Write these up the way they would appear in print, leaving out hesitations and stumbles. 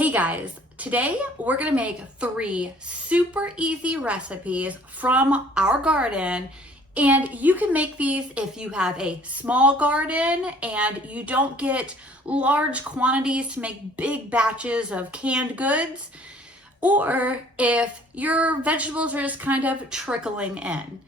Hey guys, today we're gonna make 3 super easy recipes from our garden, and you can make these if you have a small garden and you don't get large quantities to make big batches of canned goods, or if your vegetables are just kind of trickling in.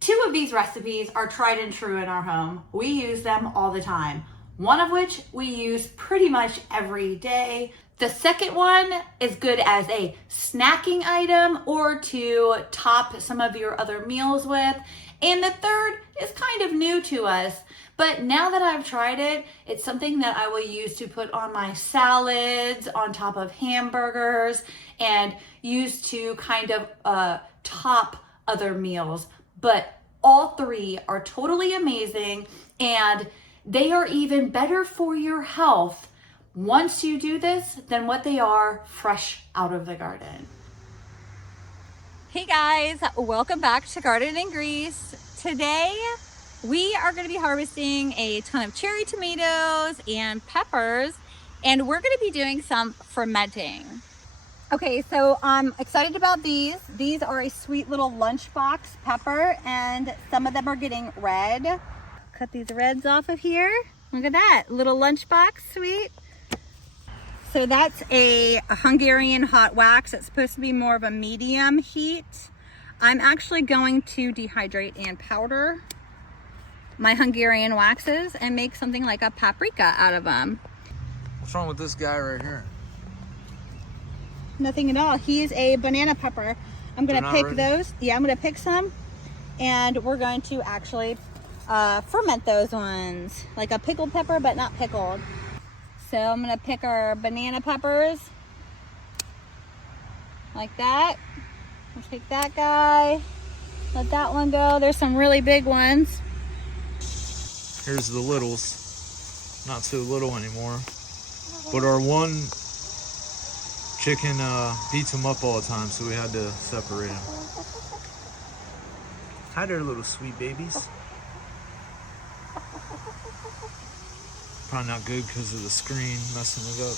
2 of these recipes are tried and true in our home. We use them all the time. One of which we use pretty much every day. The second one is good as a snacking item or to top some of your other meals with. And the third is kind of new to us, but now that I've tried it, it's something that I will use to put on my salads, on top of hamburgers, and use to kind of top other meals. But all 3 are totally amazing, and they are even better for your health once you do this than what they are fresh out of the garden. Hey guys, welcome back to Garden and Grease. Today we are going to be harvesting a ton of cherry tomatoes and peppers, and we're going to be doing some fermenting. Okay, so I'm excited about these. These are a sweet little lunchbox pepper, and some of them are getting red. Cut these reds off of here. Look at that, little lunchbox, sweet. So that's a Hungarian hot wax. It's supposed to be more of a medium heat. I'm actually going to dehydrate and powder my Hungarian waxes and make something like a paprika out of them. What's wrong with this guy right here? Nothing at all. He's a banana pepper. I'm gonna pick those. Yeah, I'm gonna pick some, and we're going to actually ferment those ones, like a pickled pepper, but not pickled. So I'm gonna pick our banana peppers like that. We'll take that guy, let that one go. There's some really big ones. Here's the littles. Not so little anymore. But our one chicken beats them up all the time, so we had to separate them. Hi there, little sweet babies. Probably not good because of the screen messing it up.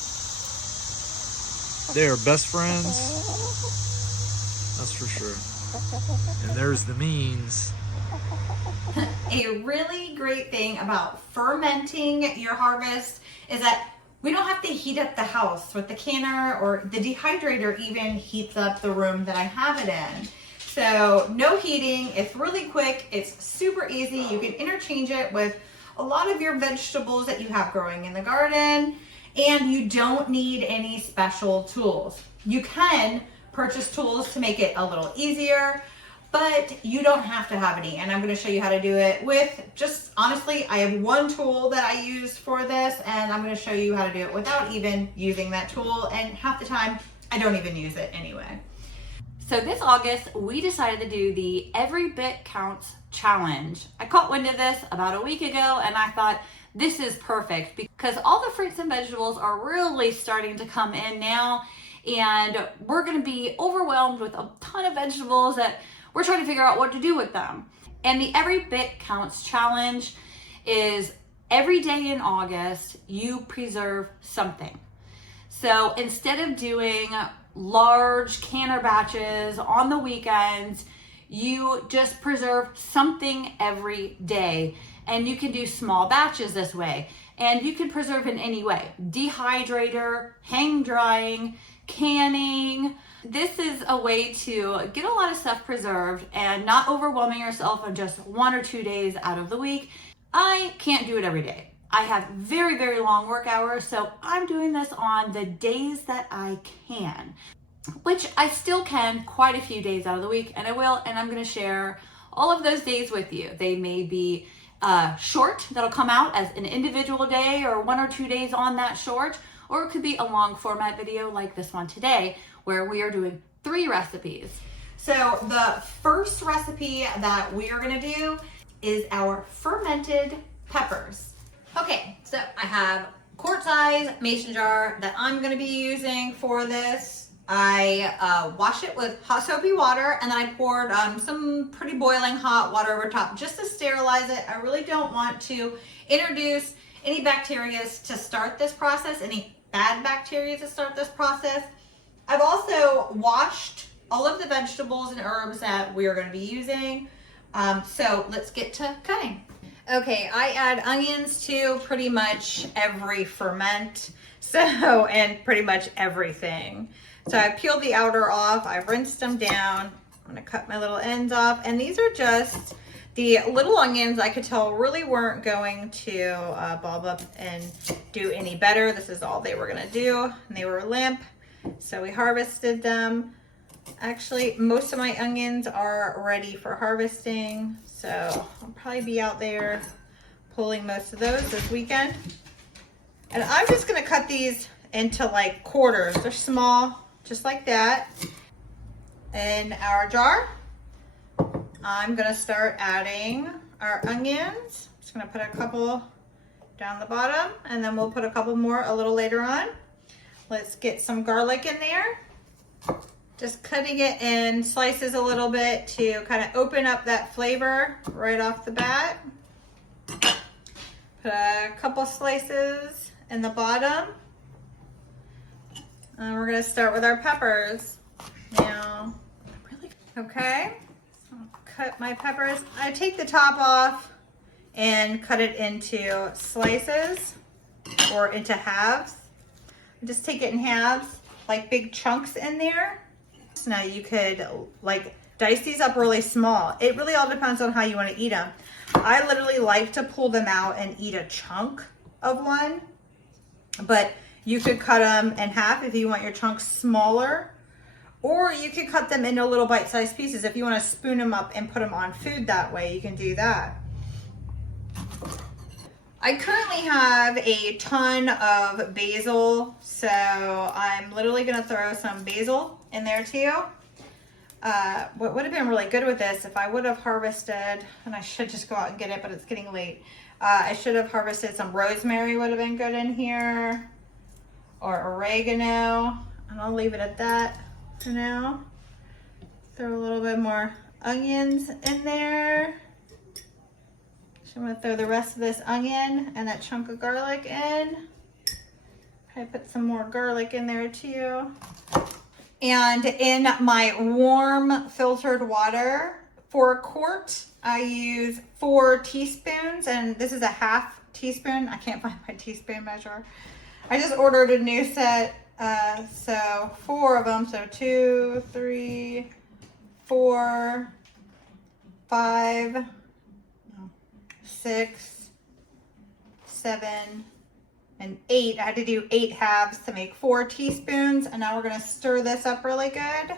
They are best friends, that's for sure. And there's the means. A really great thing about fermenting your harvest is that we don't have to heat up the house with the canner, or the dehydrator even heats up the room that I have it in. So no heating, it's really quick, it's super easy. You can interchange it with a lot of your vegetables that you have growing in the garden, and you don't need any special tools. You can purchase tools to make it a little easier, but you don't have to have any. And I'm gonna show you how to do it with just, honestly, I have one tool that I use for this, and I'm gonna show you how to do it without even using that tool. And half the time, I don't even use it anyway. So this August, we decided to do the Every Bit Counts challenge. I caught wind of this about a week ago, and I thought this is perfect because all the fruits and vegetables are really starting to come in now, and we're gonna be overwhelmed with a ton of vegetables that we're trying to figure out what to do with them. And the Every Bit Counts challenge is every day in August, you preserve something. So instead of doing large canner batches on the weekends, you just preserve something every day. And you can do small batches this way. And you can preserve in any way. Dehydrator, hang drying, canning. This is a way to get a lot of stuff preserved and not overwhelming yourself on just 1 or 2 days out of the week. I can't do it every day. I have very, very long work hours, so I'm doing this on the days that I can, which I still can quite a few days out of the week, and I will, and I'm gonna share all of those days with you. They may be short, that'll come out as an individual day or 1 or 2 days on that short, or it could be a long format video like this one today, where we are doing 3 recipes. So the first recipe that we are gonna do is our fermented peppers. Okay, so I have quart size mason jar that I'm gonna be using for this. I washed it with hot soapy water, and then I poured some pretty boiling hot water over top just to sterilize it. I really don't want to introduce any bacteria to start this process, any bad bacteria to start this process. I've also washed all of the vegetables and herbs that we are going to be using. So let's get to cutting. Okay, I add onions to pretty much every ferment. And pretty much everything. So I peeled the outer off, I rinsed them down. I'm gonna cut my little ends off. And these are just the little onions I could tell really weren't going to bulb up and do any better. This is all they were gonna do, and they were limp. So we harvested them. Actually, most of my onions are ready for harvesting. So I'll probably be out there pulling most of those this weekend. And I'm just gonna cut these into like quarters. They're small, just like that. In our jar, I'm gonna start adding our onions. Just gonna put a couple down the bottom, and then we'll put a couple more a little later on. Let's get some garlic in there. Just cutting it in slices a little bit to kind of open up that flavor right off the bat. Put a couple slices in the bottom. And we're gonna start with our peppers. Now, okay, so I'll cut my peppers. I take the top off and cut it into slices or into halves. Just take it in halves, like big chunks in there. So now you could like dice these up really small. It really all depends on how you want to eat them. I literally like to pull them out and eat a chunk of one, but you could cut them in half if you want your chunks smaller, or you could cut them into little bite-sized pieces. If you want to spoon them up and put them on food that way, you can do that. I currently have a ton of basil, so I'm literally going to throw some basil in there too. What would have been really good with this, if I would have harvested, and I should just go out and get it, but it's getting late. I should have harvested some rosemary, would have been good in here, or oregano, and I'll leave it at that for now. Throw a little bit more onions in there. So I'm gonna throw the rest of this onion and that chunk of garlic in. I put some more garlic in there too. And in my warm filtered water, for a quart, I use 4 teaspoons, and this is a half teaspoon. I can't find my teaspoon measure. I just ordered a new set, so 4 of them. So 2, 3, 4, 5, 6, 7, and 8. I had to do 8 halves to make 4 teaspoons. And now we're gonna stir this up really good.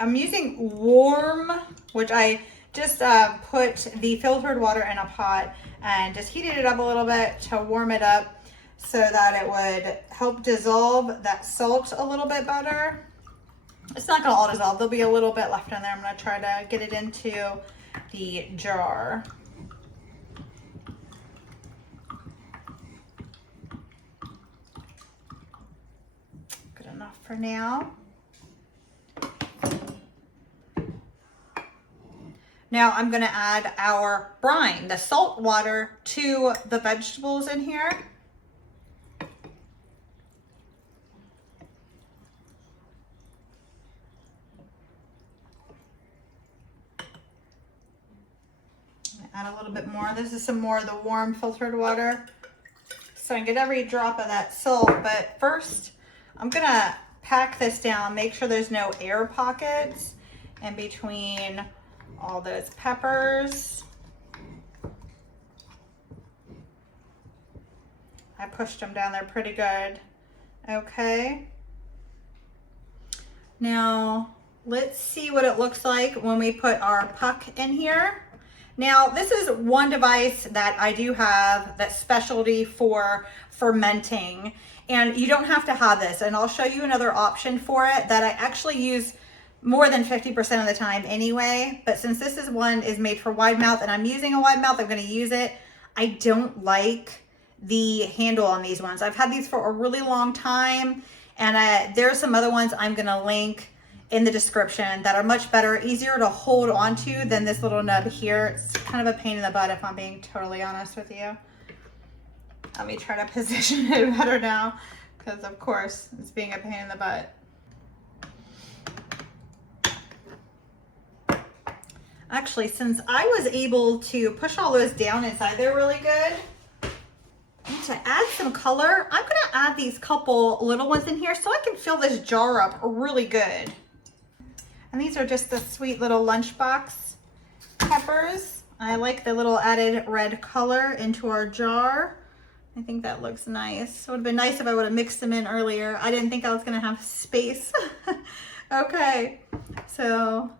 I'm using warm, which I just put the filtered water in a pot and just heated it up a little bit to warm it up so that it would help dissolve that salt a little bit better. It's not gonna all dissolve, there'll be a little bit left in there. I'm gonna try to get it into the jar. Good enough for now. Now I'm gonna add our brine, the salt water, to the vegetables in here. Add a little bit more. This is some more of the warm filtered water. So I can get every drop of that salt, but first I'm gonna pack this down, make sure there's no air pockets in between all those peppers. I pushed them down there pretty good. Okay. Now let's see what it looks like when we put our puck in here. Now this is one device that I do have that's specialty for fermenting, and you don't have to have this, and I'll show you another option for it that I actually use more than 50% of the time anyway, but since this is made for wide mouth and I'm using a wide mouth, I'm going to use it. I don't like the handle on these ones. I've had these for a really long time, and there are some other ones I'm going to link in the description that are much better, easier to hold onto than this little nub here. It's kind of a pain in the butt if I'm being totally honest with you. Let me try to position it better now, because of course it's being a pain in the butt. Actually, since I was able to push all those down inside there really good, I need to add some color. I'm gonna add these couple little ones in here so I can fill this jar up really good. And these are just the sweet little lunchbox peppers. I like the little added red color into our jar. I think that looks nice. It would have been nice if I would have mixed them in earlier. I didn't think I was gonna have space. Okay, so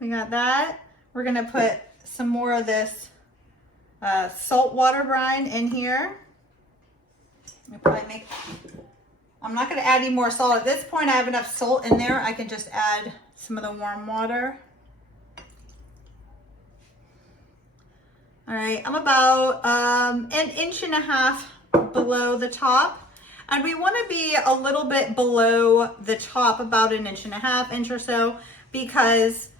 we got that. We're gonna put some more of this salt water brine in here. I'm not gonna add any more salt. At this point, I have enough salt in there. I can just add some of the warm water. All right, I'm about an inch and a half below the top. And we wanna be a little bit below the top, about an inch and a half, inch or so, because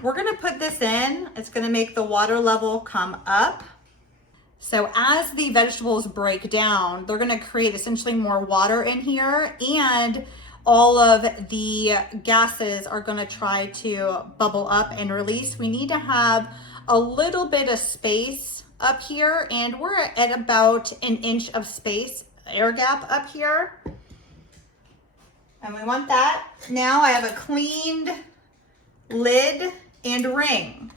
we're gonna put this in. It's gonna make the water level come up. So as the vegetables break down, they're gonna create essentially more water in here, and all of the gases are gonna try to bubble up and release. We need to have a little bit of space up here, and we're at about an inch of space, air gap up here. And we want that. Now I have a cleaned lid and ring.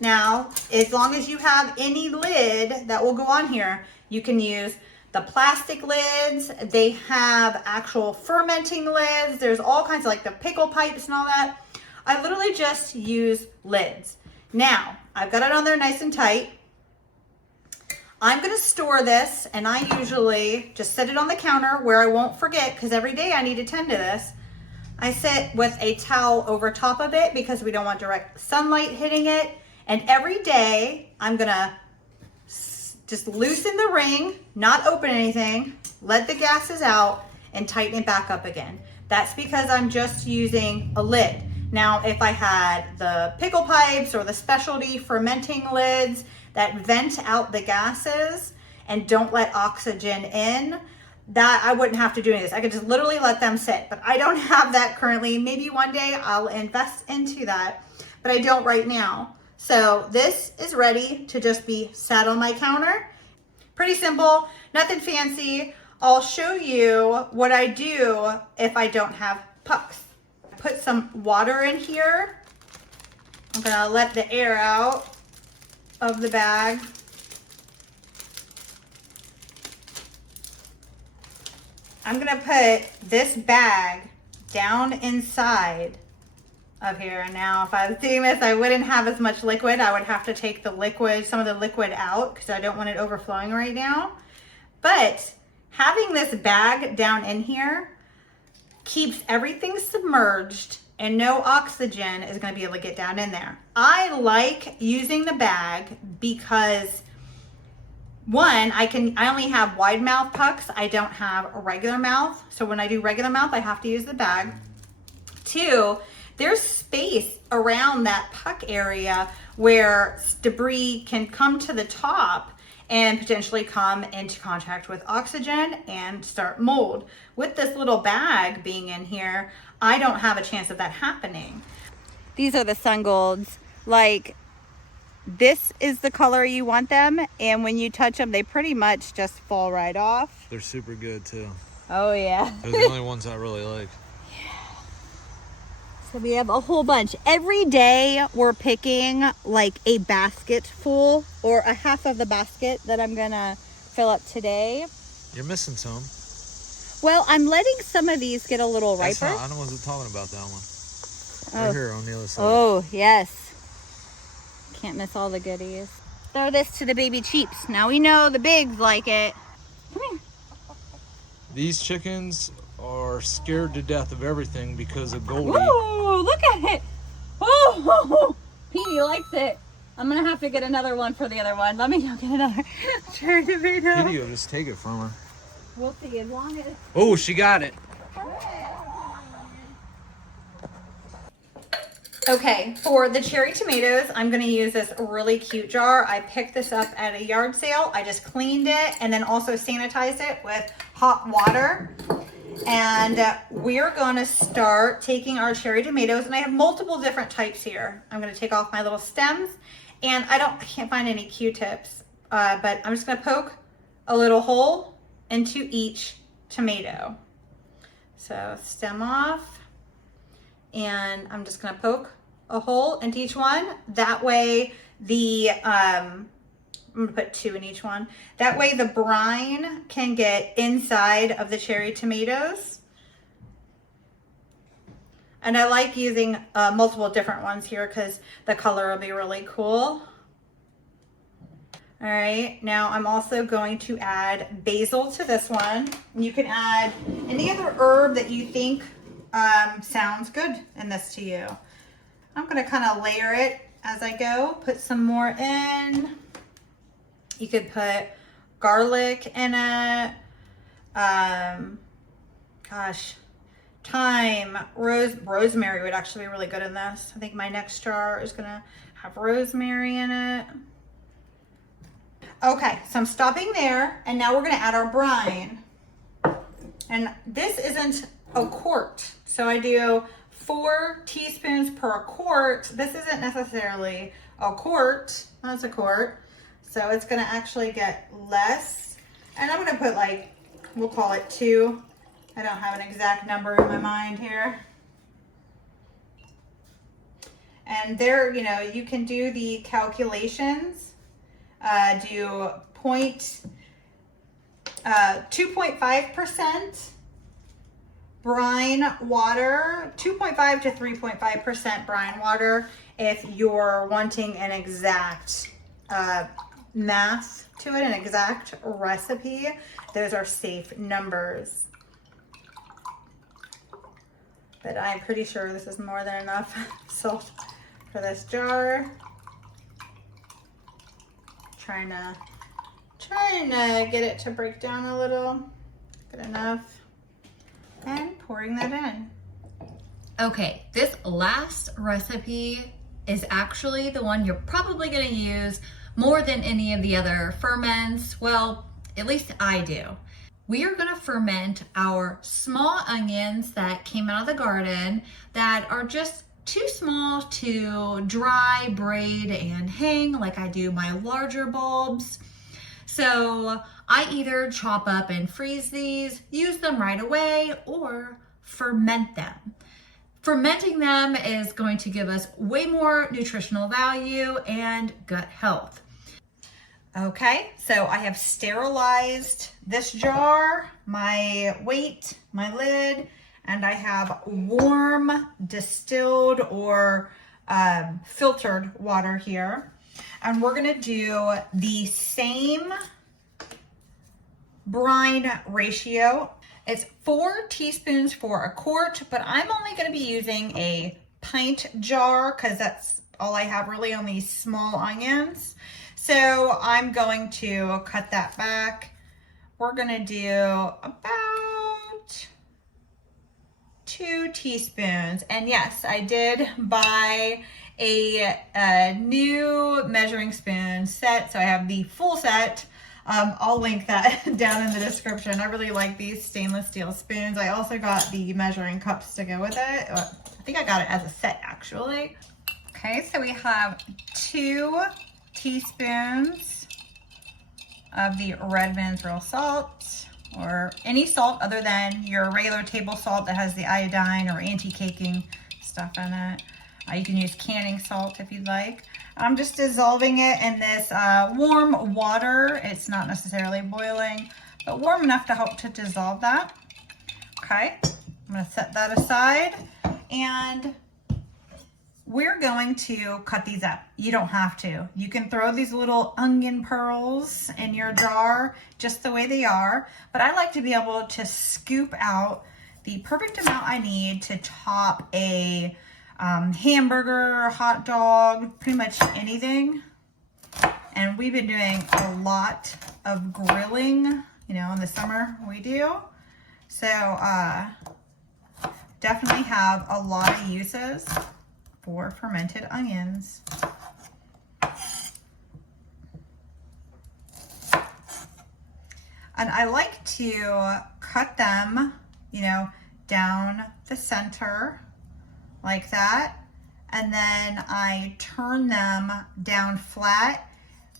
Now, as long as you have any lid that will go on here, you can use the plastic lids. They have actual fermenting lids. There's all kinds of, like the pickle pipes and all that. I literally just use lids. Now, I've got it on there nice and tight. I'm gonna store this, and I usually just set it on the counter where I won't forget, because every day I need to tend to this. I sit with a towel over top of it because we don't want direct sunlight hitting it. And every day I'm gonna just loosen the ring, not open anything, let the gases out, and tighten it back up again. That's because I'm just using a lid. Now, if I had the pickle pipes or the specialty fermenting lids that vent out the gases and don't let oxygen in, that I wouldn't have to do any of this. I could just literally let them sit, but I don't have that currently. Maybe one day I'll invest into that, but I don't right now. So this is ready to just be sat on my counter. Pretty simple, nothing fancy. I'll show you what I do if I don't have pucks. Put some water in here. I'm gonna let the air out of the bag. I'm gonna put this bag down inside of here. And now if I was doing this, I wouldn't have as much liquid. I would have to take the liquid, some of the liquid out, because I don't want it overflowing right now. But having this bag down in here keeps everything submerged and no oxygen is going to be able to get down in there. I like using the bag because one, I only have wide mouth pucks. I don't have a regular mouth. So when I do regular mouth, I have to use the bag. Two, there's space around that puck area where debris can come to the top and potentially come into contact with oxygen and start mold. With this little bag being in here, I don't have a chance of that happening. These are the sun golds. Like, this is the color you want them, and when you touch them, they pretty much just fall right off. They're super good too. Oh yeah. They're the only ones I really like. So we have a whole bunch. Every day we're picking like a basket full or a half of the basket that I'm gonna fill up today. You're missing some. Well, I'm letting some of these get a little riper. I wasn't talking about that one. Right here on the other side. Oh, yes. Can't miss all the goodies. Throw this to the baby cheeps. Now we know the bigs like it. Come here. These chickens are scared to death of everything because of Goldie. Ooh, look at it. Oh, Petey likes it. I'm going to have to get another one for the other one. Let me go get another cherry tomato. Petey will just take it from her. We'll see, as long as... Oh, she got it. Okay, for the cherry tomatoes, I'm gonna use this really cute jar. I picked this up at a yard sale. I just cleaned it and then also sanitized it with hot water. And we're gonna start taking our cherry tomatoes, and I have multiple different types here. I'm gonna take off my little stems, and I can't find any Q-tips, but I'm just gonna poke a little hole into each tomato. So stem off. And I'm just gonna poke a hole into each one. That way I'm gonna put 2 in each one. That way the brine can get inside of the cherry tomatoes. And I like using multiple different ones here because the color will be really cool. All right, now I'm also going to add basil to this one. You can add any other herb that you think sounds good in this to you. I'm gonna kind of layer it as I go, put some more in. You could put garlic in it. Gosh, thyme, rosemary would actually be really good in this. I think my next jar is gonna have rosemary in it. Okay, so I'm stopping there, and now we're gonna add our brine. And this isn't a quart. So I do 4 teaspoons per quart. This isn't necessarily a quart, that's a quart. So it's gonna actually get less. And I'm gonna put we'll call it 2. I don't have an exact number in my mind here. And there, you can do the calculations. Do 2.5% brine water, 2.5 to 3.5% brine water if you're wanting an exact math to it, an exact recipe. Those are safe numbers. But I'm pretty sure this is more than enough salt for this jar. Trying to get it to break down a little. Good enough. And pouring that in. Okay, this last recipe is actually the one you're probably gonna use more than any of the other ferments. Well, at least I do. We are gonna ferment our small onions that came out of the garden that are just too small to dry, braid, and hang like I do my larger bulbs. So I either chop up and freeze these, use them right away, or ferment them. Fermenting them is going to give us way more nutritional value and gut health. Okay, so I have sterilized this jar, my weight, my lid, and I have warm distilled or filtered water here. And we're gonna do the same brine ratio. It's 4 teaspoons for a quart, but I'm only gonna be using a pint jar because that's all I have really on these small onions. So I'm going to cut that back. We're gonna do about 2 teaspoons. And yes, I did buy a new measuring spoon set. So I have the full set. I'll link that down in the description. I really like these stainless steel spoons. I also got the measuring cups to go with it. I think I got it as a set actually. Okay, so we have 2 teaspoons of the Redmond's real salt, or any salt other than your regular table salt that has the iodine or anti-caking stuff in it. You can use canning salt if you'd like. I'm just dissolving it in this warm water. It's not necessarily boiling, but warm enough to help to dissolve that. Okay, I'm gonna set that aside, and we're going to cut these up. You don't have to. You can throw these little onion pearls in your jar just the way they are, but I like to be able to scoop out the perfect amount I need to top a hamburger, hot dog, pretty much anything. And we've been doing a lot of grilling, in the summer we do. So definitely have a lot of uses for fermented onions. And I like to cut them, you know, down the center like that. And then I turn them down flat,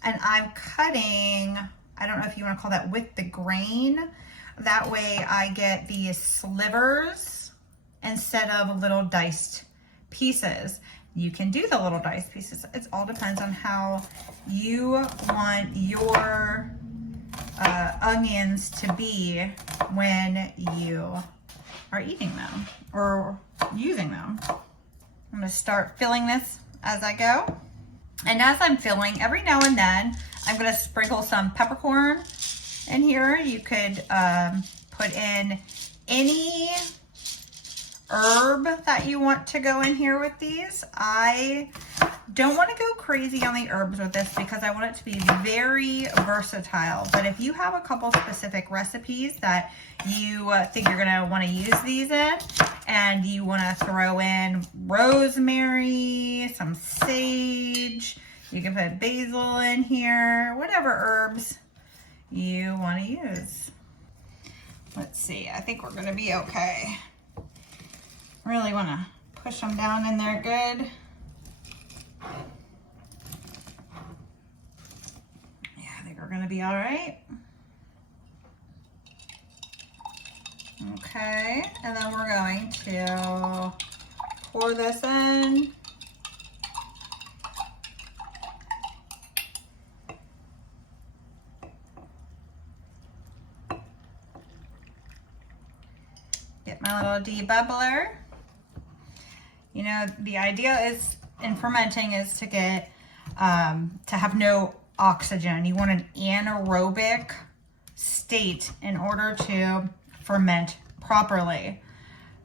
and I'm cutting, I don't know if you want to call that with the grain. That way I get these slivers instead of little diced pieces. You can do the little diced pieces. It all depends on how you want your onions to be when you are eating them or using them. I'm going to start filling this as I go. And as I'm filling, every now and then, I'm going to sprinkle some peppercorn in here. You could put in any herb that you want to go in here with these. I don't want to go crazy on the herbs with this because I want it to be very versatile. But if you have a couple specific recipes that you think you're going to want to use these in, and you want to throw in rosemary, some sage, you can put basil in here, whatever herbs you want to use. Let's see, I think we're going to be okay. Really want to push them down in there good. Yeah, I think we're going to be all right. Okay, and then we're going to pour this in. Get my little debubbler. You know, the idea is in fermenting is to get to have no oxygen. You want an anaerobic state in order to ferment properly.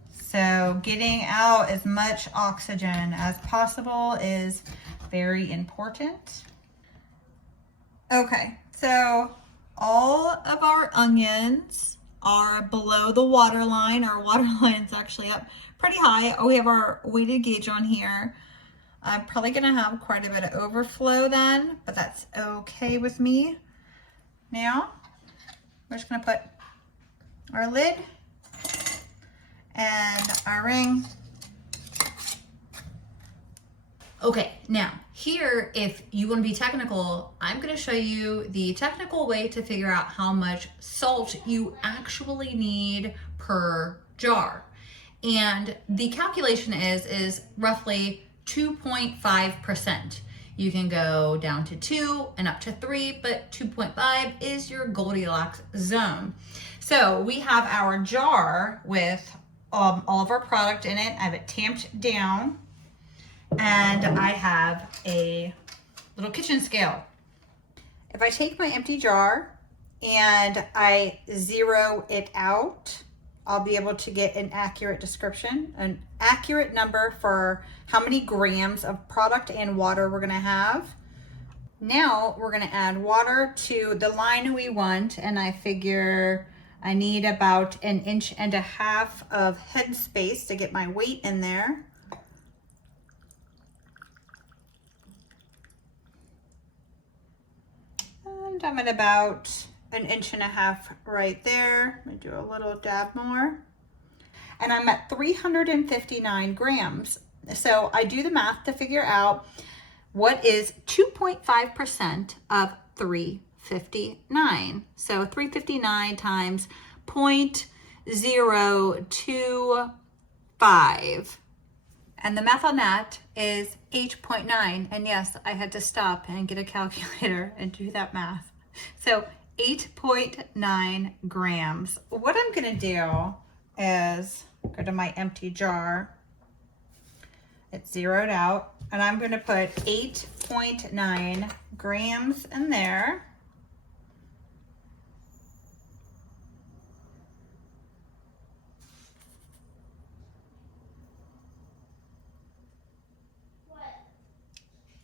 So getting out as much oxygen as possible is very important. Okay, so all of our onions are below the water line. Our water line's actually up pretty high. We have our weighted gauge on here. I'm probably gonna have quite a bit of overflow then, but that's okay with me. Now, we're just gonna put our lid and our ring. Okay, now here, if you want to be technical, I'm going to show you the technical way to figure out how much salt you actually need per jar. And the calculation is roughly 2.5%. You can go down to 2 and up to 3, but 2.5 is your Goldilocks zone. So we have our jar with all of our product in it. I have it tamped down, and I have a little kitchen scale. If I take my empty jar and I zero it out, I'll be able to get an accurate description, an accurate number for how many grams of product and water we're gonna have. Now we're gonna add water to the line we want, and I figure I need about 1.5 inches of head space to get my weight in there. And I'm at about 1.5 inches right there. Let me do a little dab more. And I'm at 359 grams. So I do the math to figure out what is 2.5% of 359. So 359 times 0.025. And the math on that is 8.9. And yes, I had to stop and get a calculator and do that math. So 8.9 grams. What I'm gonna do is go to my empty jar. It's zeroed out, and I'm gonna put 8.9 grams in there.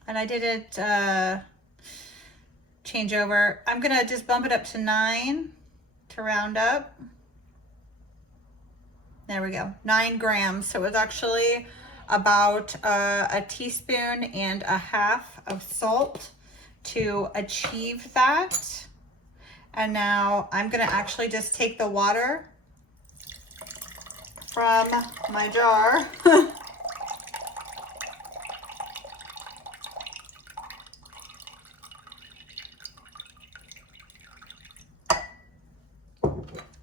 And I did it change over. I'm gonna just bump it up to 9 to round up. There we go, 9 grams. So it was actually about a teaspoon and a half of salt to achieve that. And now I'm gonna actually just take the water from my jar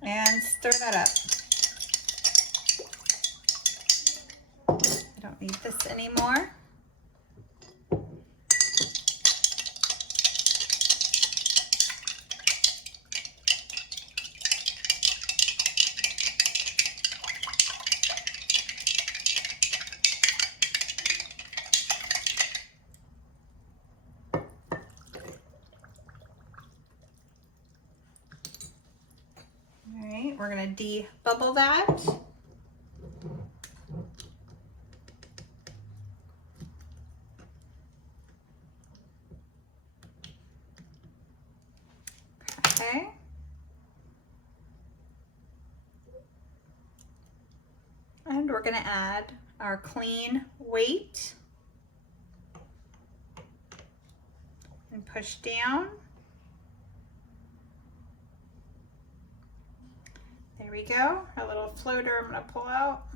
and stir that up. I don't need this anymore. All right, we're gonna de-bubble that. Okay. And we're gonna add our clean weight and push down. There we go, our little floater I'm gonna pull out.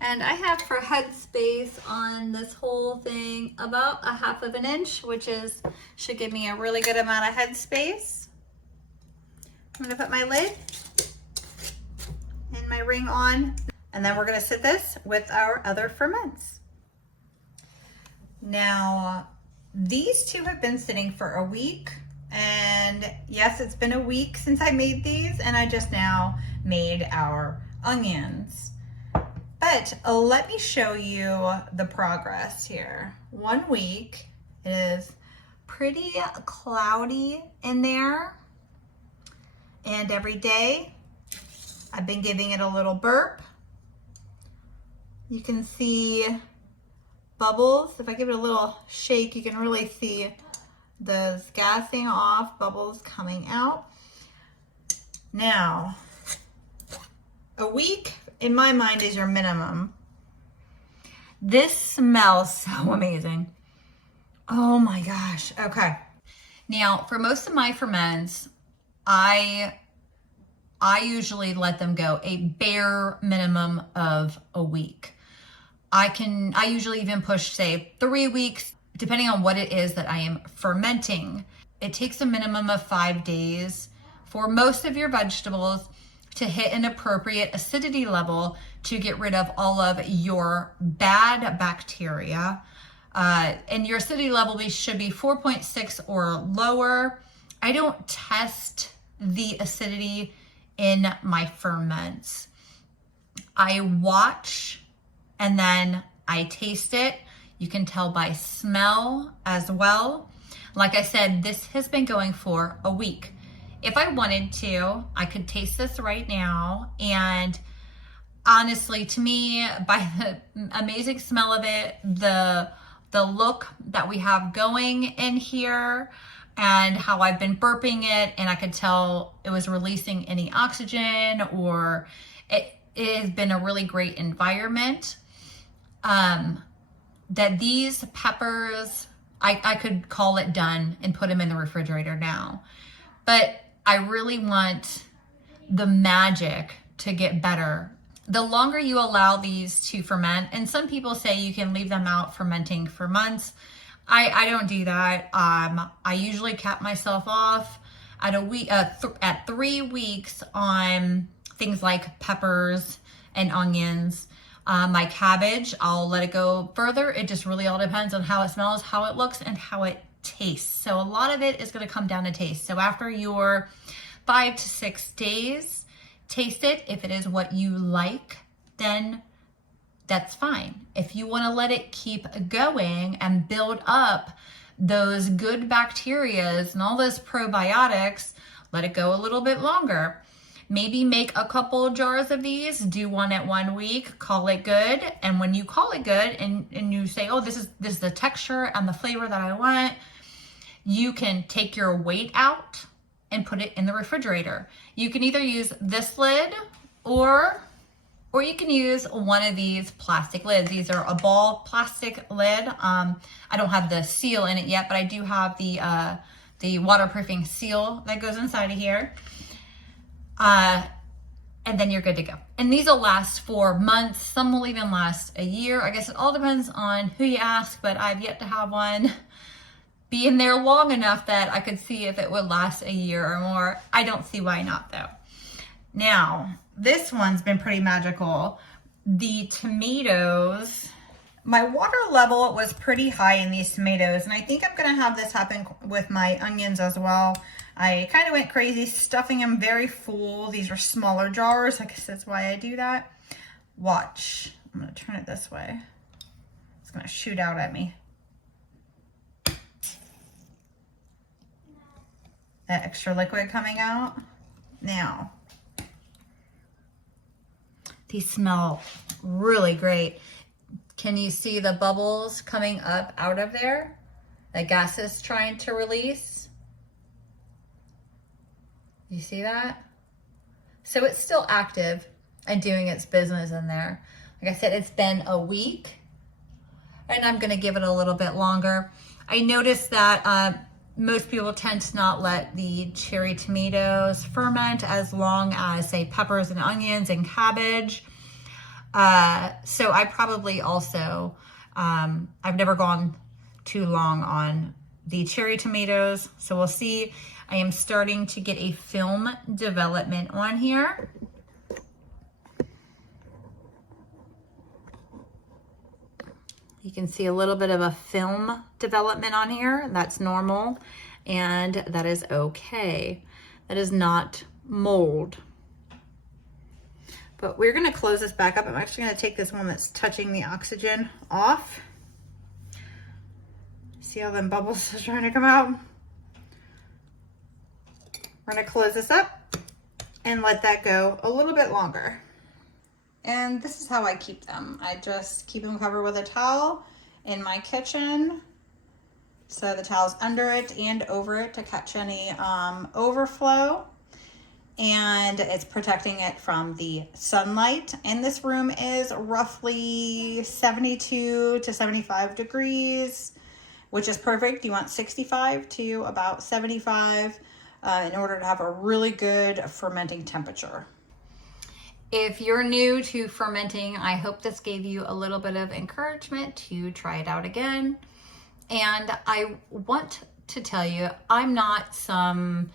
And I have for head space on this whole thing about 1/2 inch, which should give me a really good amount of head space. I'm gonna put my lid and my ring on, and then we're gonna sit this with our other ferments. Now, these two have been sitting for a week. And yes, it's been a week since I made these, and I just now made our onions. But let me show you the progress here. 1 week, it is pretty cloudy in there. And every day, I've been giving it a little burp. You can see bubbles. If I give it a little shake, you can really see those gassing off, bubbles coming out. Now, a week in my mind is your minimum. This smells so amazing. Oh my gosh. Okay. Now, for most of my ferments, I usually let them go a bare minimum of a week. I usually even push, say, 3 weeks, depending on what it is that I am fermenting. It takes a minimum of 5 days for most of your vegetables to hit an appropriate acidity level to get rid of all of your bad bacteria. And your acidity level should be 4.6 or lower. I don't test the acidity in my ferments. I watch and then I taste it. You can tell by smell as well. Like I said, this has been going for a week. If I wanted to, I could taste this right now. And honestly, to me, by the amazing smell of it, the look that we have going in here, and how I've been burping it, and I could tell it was releasing any oxygen, or it has been a really great environment. That these peppers, I could call it done and put them in the refrigerator now. But I really want the magic to get better. The longer you allow these to ferment, and some people say you can leave them out fermenting for months. I don't do that. I usually cap myself off at a week, at 3 weeks on things like peppers and onions. My cabbage, I'll let it go further. It just really all depends on how it smells, how it looks, and how it tastes. So a lot of it is going to come down to taste. So after your 5 to 6 days, taste it. If it is what you like, then that's fine. If you want to let it keep going and build up those good bacterias and all those probiotics, let it go a little bit longer. Maybe make a couple jars of these, do one at 1 week, call it good. And when you call it good and you say, oh, this is the texture and the flavor that I want, you can take your weight out and put it in the refrigerator. You can either use this lid, or or you can use one of these plastic lids. These are a ball plastic lid. I don't have the seal in it yet, but I do have the waterproofing seal that goes inside of here. And then you're good to go. And these will last for months. Some will even last a year. I guess it all depends on who you ask, but I've yet to have one be in there long enough that I could see if it would last a year or more. I don't see why not though. Now, this one's been pretty magical. The tomatoes, my water level was pretty high in these tomatoes, and I think I'm gonna have this happen with my onions as well. I kind of went crazy stuffing them very full. These are smaller jars. I guess that's why I do that. Watch, I'm gonna turn it this way. It's gonna shoot out at me. That extra liquid coming out. Now, these smell really great. Can you see the bubbles coming up out of there? The gas is trying to release. You see that? So it's still active and doing its business in there. Like I said, it's been a week and I'm gonna give it a little bit longer. I noticed that most people tend to not let the cherry tomatoes ferment as long as, say, peppers and onions and cabbage. So I probably also, I've never gone too long on the cherry tomatoes. So we'll see. I am starting to get a film development on here. You can see a little bit of a film development on here. That's normal, and that is okay. That is not mold. But we're gonna close this back up. I'm actually gonna take this one that's touching the oxygen off. See how them bubbles are trying to come out? We're gonna close this up and let that go a little bit longer. And this is how I keep them. I just keep them covered with a towel in my kitchen. So the towel's under it and over it to catch any overflow. And it's protecting it from the sunlight. And this room is roughly 72 to 75 degrees, which is perfect. You want 65 to about 75 in order to have a really good fermenting temperature. If you're new to fermenting, I hope this gave you a little bit of encouragement to try it out again. And I want to tell you, I'm not some,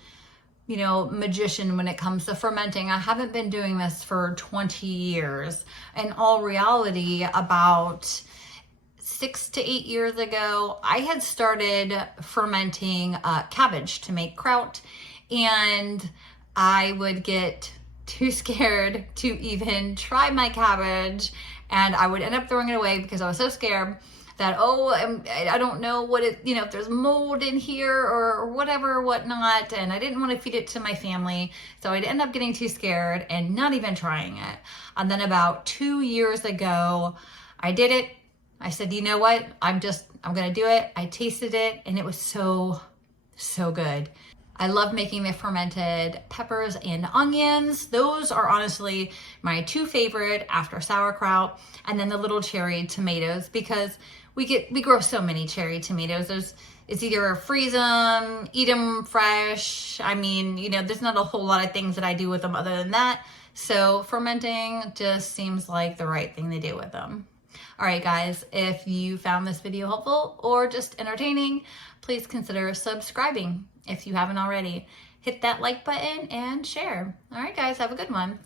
magician when it comes to fermenting. I haven't been doing this for 20 years. In all reality, about 6 to 8 years ago, I had started fermenting cabbage to make kraut, and I would get too scared to even try my cabbage, and I would end up throwing it away because I was so scared that, I don't know what if there's mold in here or whatever, whatnot, and I didn't want to feed it to my family, so I'd end up getting too scared and not even trying it. And then about 2 years ago, I did it. I said, you know what? I'm gonna do it. I tasted it, and it was so good. I love making the fermented peppers and onions. Those are honestly my two favorite after sauerkraut, and then the little cherry tomatoes, because we grow so many cherry tomatoes. It's either freeze them, eat them fresh. I mean, there's not a whole lot of things that I do with them other than that. So fermenting just seems like the right thing to do with them. All right, guys, if you found this video helpful or just entertaining, please consider subscribing if you haven't already. Hit that like button and share. All right, guys, have a good one.